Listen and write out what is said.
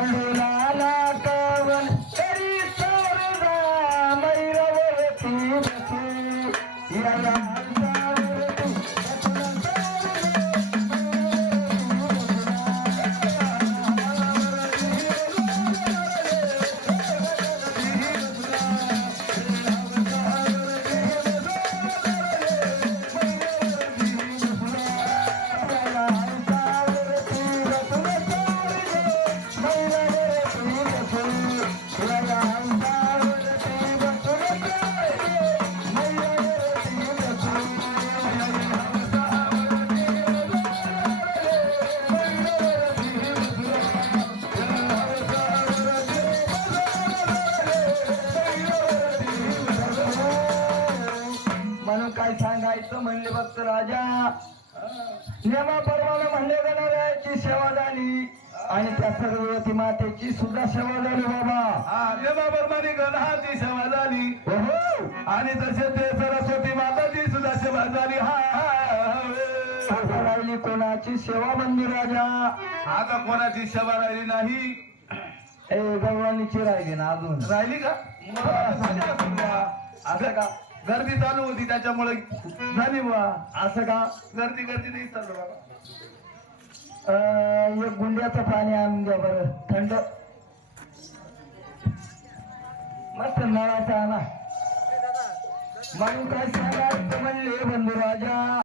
Thank you. काय सांगायचं म्हणले भक्त राजा. नेमा परवाला म्हणले गणरायाची सेवा झाली आणि त्या सर्वती मातेची सुद्धा सेवा झाली बाबा नेमा परमाने गणहाची सेवा झाली आणि तसे ते सरस्वती माताची सुद्धा सेवा झाली हा राहिली कोणाची सेवा म्हणजे राजा? आता कोणाची सेवा राहिली नाही? ए भगवानीची राहिली ना अजून? राहिली का? असं का? गर्दी चालू होती त्याच्यामुळे झाली बुवा. असं का? गर्दी गर्दी नाही चालू बाबा. अं, एक गुंड्याचं पाणी आणून द्या बरं. थंड. मस्त नळाचा आणा. म्हणून काय सांगायचं म्हणले बंधू राजा?